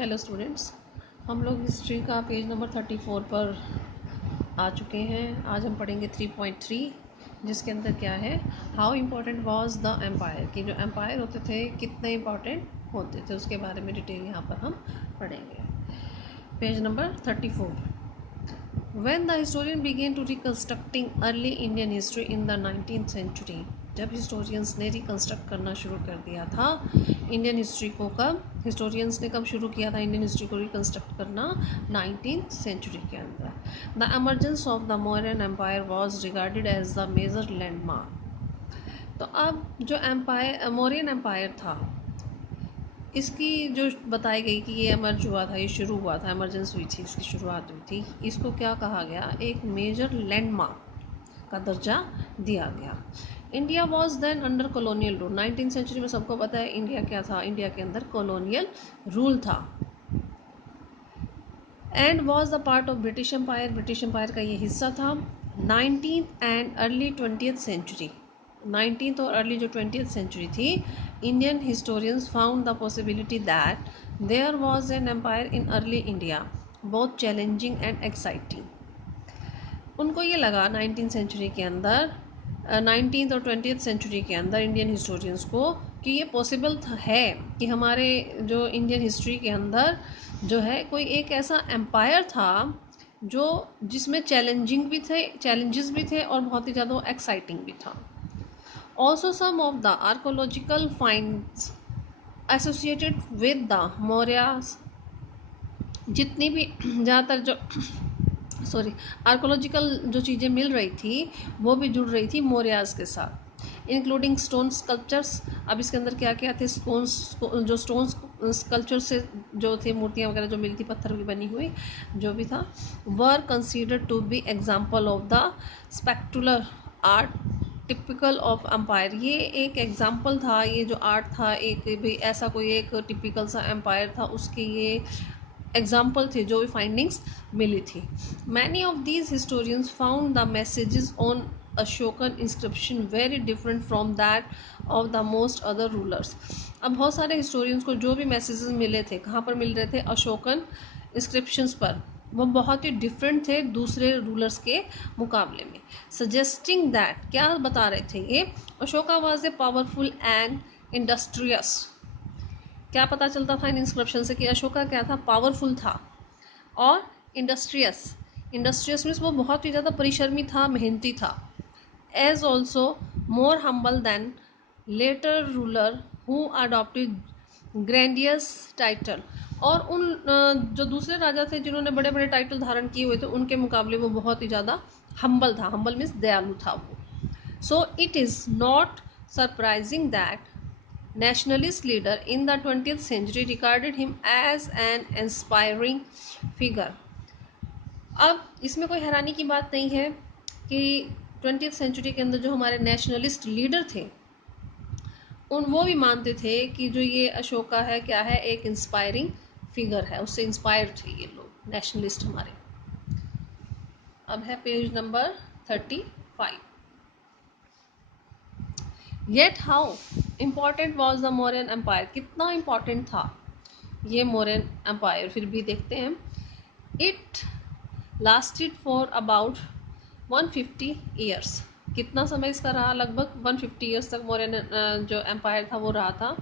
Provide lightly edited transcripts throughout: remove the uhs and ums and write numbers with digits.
Hello students, हम लोग history का पेज नंबर 34 पर आ चुके हैं। आज हम पढ़ेंगे 3.3, जिसके अंदर क्या है, how important was the empire, कि जो एम्पायर होते थे कितने इम्पोर्टेंट होते थे, उसके बारे में डिटेल यहाँ पर हम पढ़ेंगे। Page number 34। When the historian began to reconstructing early Indian history in the 19th century, जब हिस्टोरियंस ने रिकन्स्ट्रक्ट करना शुरू कर दिया था इंडियन हिस्ट्री को, कब हिस्टोरियंस ने कब शुरू किया था इंडियन हिस्ट्री को रिकन्स्ट्रक्ट करना? 19th सेंचुरी के अंदर। The emergence of the Mauryan empire was regarded as the major landmark. तो अब जो एम्पायर, मौर्यन एम्पायर था, इसकी जो बताई गई कि ये एमर्ज हुआ था, ये शुरू हुआ था, एमरजेंस हुई थी, इसकी शुरुआत हुई थी, इसको क्या कहा गया? एक मेजर लैंडमार्क का दर्जा दिया गया। India was then under colonial rule. 19th century में सबको पता है इंडिया क्या था, इंडिया के अंदर कॉलोनियल रूल था। And was the part of British empire, British empire का ये हिस्सा था। 19th and early 20th century, 19th और अर्ली जो 20th सेंचुरी थी, Indian historians found the possibility that there was an empire in early India, both challenging and exciting. उनको ये लगा 19th सेंचुरी के अंदर, 19th और 20th सेंचुरी के अंदर इंडियन हिस्टोरियंस को, कि ये पॉसिबल है कि हमारे जो इंडियन हिस्ट्री के अंदर जो है कोई एक ऐसा एम्पायर था जो जिसमें चैलेंजेस भी थे और बहुत ही ज़्यादा एक्साइटिंग भी था। Also, some of the archaeological finds associated with the Mauryas, जितनी भी ज़्यादातर जो आर्कोलॉजिकल जो चीज़ें मिल रही थी वो भी जुड़ रही थी मौर्यास के साथ, इंक्लूडिंग स्टोन स्कल्पचर्स। अब इसके अंदर क्या क्या थे? जो स्टोन स्कल्पचर से जो थे, मूर्तियाँ वगैरह जो मिली थी पत्थर की बनी हुई, जो भी था, were considered to be example of the spectacular art typical of empire. ये एक एग्जाम्पल था, ये जो आर्ट था, एक भी ऐसा कोई एक टिपिकल सा एम्पायर था, उसके ये एग्जाम्पल थे जो भी फाइंडिंग्स मिली थी। Many of these historians found the messages on Ashokan inscription very different from that of the most other rulers. अब बहुत सारे हिस्टोरियंस को जो भी मैसेजेस मिले थे, कहाँ पर मिल रहे थे? अशोकन इंस्क्रिप्शंस पर। वो बहुत ही डिफरेंट थे दूसरे रूलर्स के मुकाबले में। सजेस्टिंग दैट, क्या बता रहे थे ये? Ashoka was a powerful and industrious. क्या पता चलता था इन इंस्क्रिप्शन से? कि अशोका क्या था? पावरफुल था और इंडस्ट्रियस। इंडस्ट्रियस मीन्स वो बहुत ही ज़्यादा परिश्रमी था, मेहनती था। As also more humble than later ruler who adopted grandiose title. और उन जो दूसरे राजा थे जिन्होंने बड़े बड़े टाइटल धारण किए हुए थे, उनके मुकाबले वो बहुत ही ज़्यादा हम्बल था। हम्बल मीन्स दयालु था वो। So it is not surprising that nationalist leader in the 20th century regarded him as an inspiring figure। अब इसमें कोई हैरानी की बात नहीं है कि 20th सेंचुरी के अंदर जो हमारे नेशनलिस्ट लीडर थे, वो भी मानते थे कि जो ये अशोका है, क्या है? एक इंस्पायरिंग फिगर है, उससे इंस्पायर थे ये लोग, नेशनलिस्ट हमारे। अब है page number 35। Yet how important was the Mauryan empire, कितना इम्पॉर्टेंट था ये मौर्यन एम्पायर, फिर भी देखते हैं। It lasted for about 150 years. कितना समय इसका रहा? लगभग 150 ईयर्स तक मौर्यन जो एम्पायर था वो रहा था,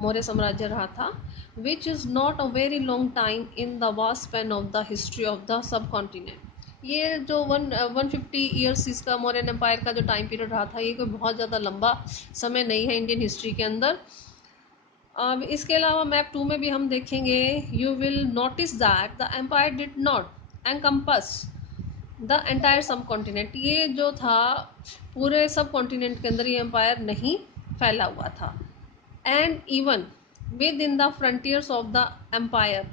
मौर्य साम्राज्य रहा था। Which is not a very long time in the vast span of the history of the sub continent. ये जो 150 ईयर्स इसका मौर्यन एम्पायर का जो टाइम पीरियड रहा था, ये कोई बहुत ज़्यादा लंबा समय नहीं है इंडियन हिस्ट्री के अंदर। अब इसके अलावा मैप 2 में भी हम देखेंगे, you will notice that the empire did not encompass the entire subcontinent. ये जो था पूरे सब कॉन्टिनेंट के अंदर ये एम्पायर नहीं फैला हुआ था। And even within the frontiers of the empire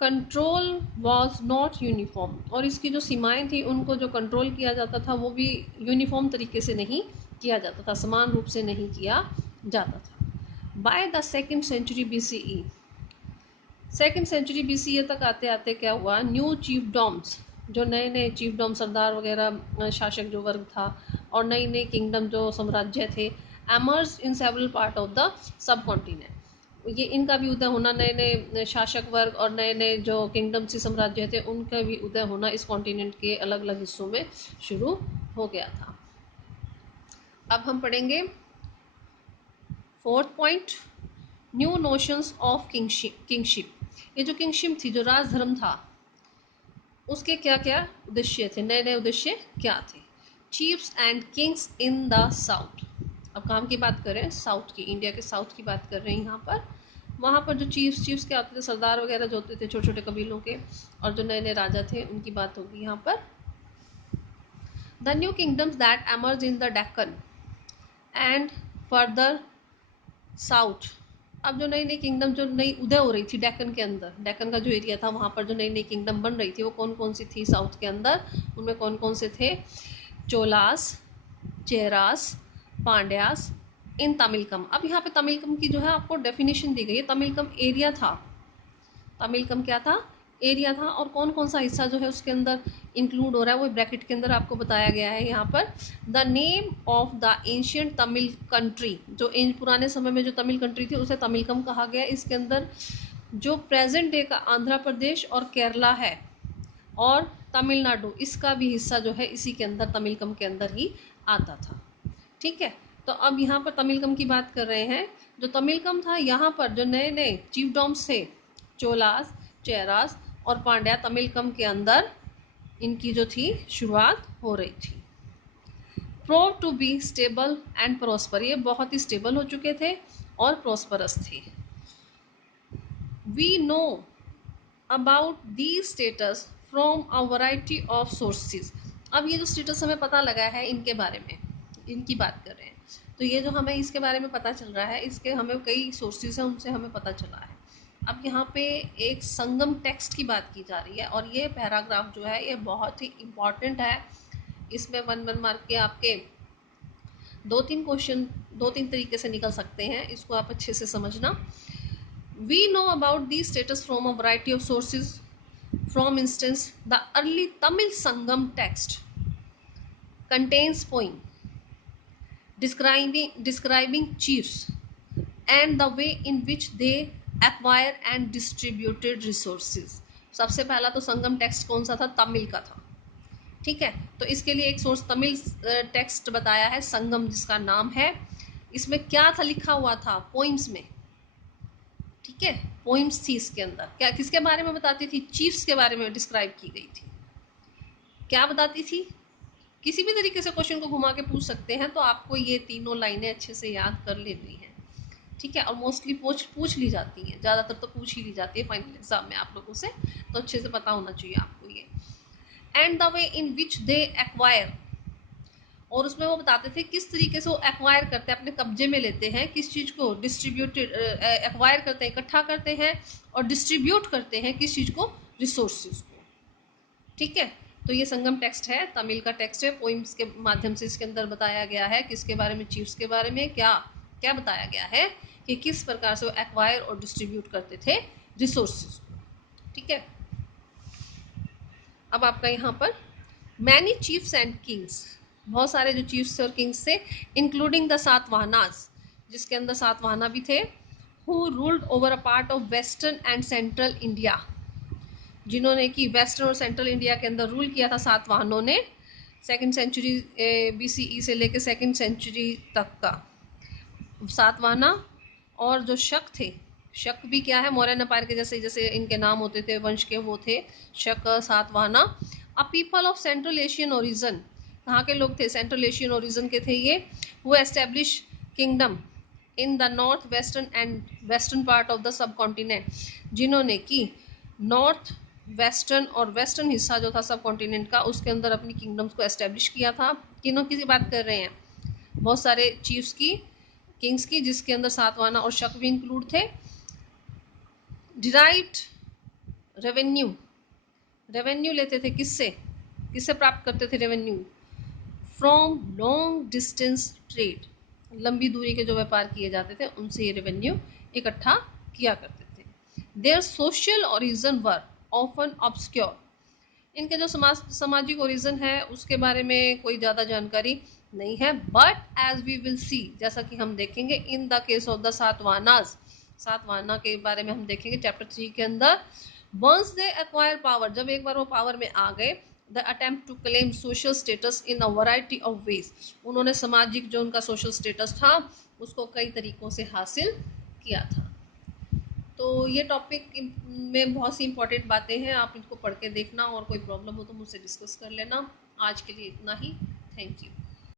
control was not uniform. और इसकी जो सीमाएं थी, उनको जो कंट्रोल किया जाता था वो भी यूनिफॉर्म तरीके से नहीं किया जाता था, समान रूप से नहीं किया जाता था। By the second century BCE, second century BCE तक आते आते क्या हुआ? न्यू चीफ डॉम्स, जो नए नए चीफ डॉम, सरदार वगैरह, शासक जो वर्ग था, और नई किंगडम जो साम्राज्य थे, emerge in several part of the sub continent. ये इनका भी उदय होना, नए नए शासक वर्ग और नए नए जो किंगडम से साम्राज्य थे उनका भी उदय होना इस कॉन्टिनेंट के अलग अलग हिस्सों में शुरू हो गया था। अब हम पढ़ेंगे fourth point, new notions of kingship. ये जो किंगशिप थी, जो राजधर्म था, उसके क्या क्या उद्देश्य थे, नए नए उद्देश्य क्या थे। Chiefs and kings in the south. अब काम की बात करें साउथ की, इंडिया के साउथ की बात कर रहे हैं यहाँ पर। वहाँ पर जो चीफ्स क्या होते थे, सरदार वगैरह जो होते थे छोटे छोटे कबीलों के, और जो नए नए राजा थे उनकी बात होगी यहाँ पर। The new kingdoms that emerge in the Deccan and further south. अब जो नई नई किंगडम जो नई उदय हो रही थी डेक्कन के अंदर, डेक्कन का जो एरिया था वहाँ पर जो नई नई किंगडम बन रही थी वो कौन कौन सी थी साउथ के अंदर, उनमें कौन कौन से थे? चोलास, चेरास, पांड्यास, इन तमिलकम। अब यहाँ पे तमिलकम की जो है आपको डेफिनेशन दी गई है। तमिलकम एरिया था, तमिलकम क्या था? एरिया था। और कौन कौन सा हिस्सा जो है उसके अंदर इंक्लूड हो रहा है वो ब्रैकेट के अंदर आपको बताया गया है यहाँ पर। The name of the ancient Tamil country, जो पुराने समय में जो तमिल कंट्री थी उसे तमिलकम कहा गया। इसके अंदर जो प्रेजेंट डे का आंध्र प्रदेश और केरला है और तमिलनाडु, इसका भी हिस्सा जो है इसी के अंदर तमिलकम के अंदर ही आता था। ठीक है, तो अब यहाँ पर तमिलकम की बात कर रहे हैं। जो तमिलकम था यहाँ पर जो नए नए चीफ डॉम्स थे, चोलास, चेरास और पांड्या, तमिलकम के अंदर इनकी जो थी शुरुआत हो रही थी। Prove to be stable and prosper, ये बहुत ही स्टेबल हो चुके थे और प्रॉस्परस थे। We know about the status from a variety of sources. अब ये जो स्टेटस हमें पता लगा है इनके बारे में, इनकी बात कर रहे हैं, तो ये जो हमें इसके बारे में पता चल रहा है, इसके हमें कई सोर्सेज हैं उनसे हमें पता चला है। अब यहाँ पे एक संगम टेक्स्ट की बात की जा रही है और ये पैराग्राफ जो है ये बहुत ही इम्पॉर्टेंट है। इसमें 1 मार्क के आपके 2-3 क्वेश्चन 2-3 तरीके से निकल सकते हैं, इसको आप अच्छे से समझना। We know about these status from a variety of sources. From instance, the early Tamil Sangam text contains poem describing chiefs and the way in which they acquire and distributed resources. सबसे पहला तो संगम text कौन सा था? तमिल का था। ठीक है, तो इसके लिए एक सोर्स तमिल टेक्स्ट बताया है, संगम जिसका नाम है। इसमें क्या था लिखा हुआ था? पोइम्स में। ठीक है, पोइम्स थी इसके अंदर। क्या किसके बारे में बताती थी? चीफ्स के बारे में डिस्क्राइब की गई थी। क्या बताती थी? किसी भी तरीके से क्वेश्चन को घुमा के पूछ सकते हैं, तो आपको ये तीनों लाइनें अच्छे से याद कर लेनी है। ठीक है, और मोस्टली पूछ ली जाती हैं, ज़्यादातर तो पूछ ही ली जाती है फाइनल एग्जाम में आप लोगों से, तो अच्छे से पता होना चाहिए आपको ये। And the way in which they acquire, और उसमें वो बताते थे किस तरीके से वो एक्वायर करते हैं, अपने कब्जे में लेते हैं किस चीज़ को, डिस्ट्रीब्यूटेड एक्वायर करते हैं, इकट्ठा करते हैं और डिस्ट्रीब्यूट करते हैं किस चीज़ को? रिसोर्सेज को। ठीक है, तो ये संगम टेक्स्ट है, तमिल का टेक्स्ट है, पोइम्स के माध्यम से इसके अंदर बताया गया है किसके बारे में? चीफ्स के बारे में। क्या क्या बताया गया है कि किस प्रकार से वो एक्वायर और डिस्ट्रीब्यूट करते थे रिसोर्सेज को। ठीक है, अब आपका यहाँ पर मैनी चीफ्स एंड किंग्स, बहुत सारे जो चीफ्स और किंग्स थे, इंक्लूडिंग द सातवाहनास, जिसके अंदर सातवाहना भी थे, who ruled over a part of western and central India, जिन्होंने कि वेस्टर्न और सेंट्रल इंडिया के अंदर रूल किया था सातवाहनों ने, 2nd सेंचुरी BCE से लेकर 2nd सेंचुरी तक का सातवाहना। और जो शक थे, शक भी क्या है? मौर्य एम्पायर के जैसे जैसे इनके नाम होते थे वंश के, वो थे शक, Satavahana. A people of central Asian origin, कहाँ के लोग थे? सेंट्रल एशियन ओरिजन के थे ये। वो establish kingdom in the north western and western part of the sub continent, जिन्होंने कि नॉर्थ वेस्टर्न और वेस्टर्न हिस्सा जो था सब कॉन्टिनेंट का, उसके अंदर अपनी किंगडम्स को एस्टेब्लिश किया था। किनों की बात कर रहे हैं? बहुत सारे चीफ्स की, किंग्स की, जिसके अंदर सातवाहना और शक भी इंक्लूड थे। डिराइव्ड रेवेन्यू, रेवेन्यू लेते थे किससे? किससे प्राप्त करते थे revenue? From long distance trade, लंबी दूरी के जो व्यापार किए जाते थे उनसे ये रेवेन्यू इकट्ठा किया करते थे। Their social origin were often obscure, इनके जो सामाजिक ओरिजिन है उसके बारे में कोई ज़्यादा जानकारी नहीं है। But as we will see, जैसा कि हम देखेंगे, in the case of the Satavahanas, Satavahana के बारे में हम देखेंगे चैप्टर 3 के अंदर। वंस दे एक्वायर पावर, जब एक बार वो पावर में आ गए, the attempt to claim social status in a variety of ways, उन्होंने सामाजिक जो उनका सोशल स्टेटस था उसको कई तरीकों से हासिल किया था। तो ये टॉपिक में बहुत सी इंपॉर्टेंट बातें हैं, आप इनको पढ़ के देखना और कोई प्रॉब्लम हो तो मुझसे डिस्कस कर लेना। आज के लिए इतना ही। Thank you.